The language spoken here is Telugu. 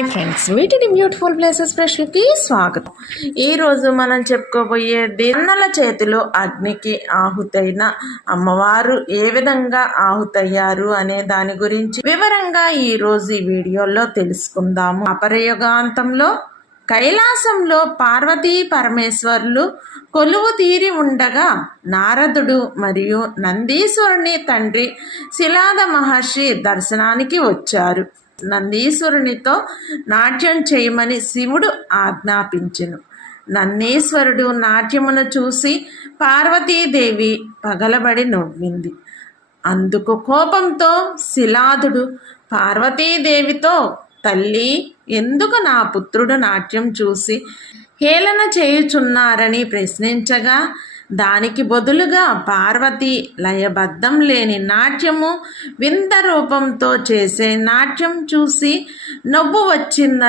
హాయ్ ఫ్రెండ్స్, వీటిని బ్యూటిఫుల్ ప్లేసెస్ స్పెషల్కి స్వాగతం. ఈరోజు మనం చెప్పుకోబోయేది అన్నల చేతిలో అగ్నికి ఆహుతైన అమ్మవారు ఏ విధంగా ఆహుతయ్యారు అనే దాని గురించి వివరంగా ఈరోజు ఈ వీడియోలో తెలుసుకుందాము. అపరయుగాంతంలో కైలాసంలో పార్వతీ పరమేశ్వర్లు కొలువు తీరి ఉండగా నారదుడు మరియు నందీశ్వరుని తండ్రి శిలాద మహర్షి దర్శనానికి వచ్చారు. నందీశ్వరునితో నాట్యం చేయమని శివుడు ఆజ్ఞాపించెను. నందీశ్వరుడు నాట్యమును చూసి పార్వతీదేవి పగలబడి నవ్వింది. అందుకు కోపంతో శిలాదుడు పార్వతీదేవితో, తల్లి, ఎందుకు నా పుత్రుడు నాట్యం చూసి హేళన చేయుచున్నారని ప్రశ్నించగా, దానికి బదులుగా పార్వతి లయబద్ధం లేని నాట్యము, వింత రూపంతో చేసే నాట్యం చూసి నవ్వు వచ్చిందని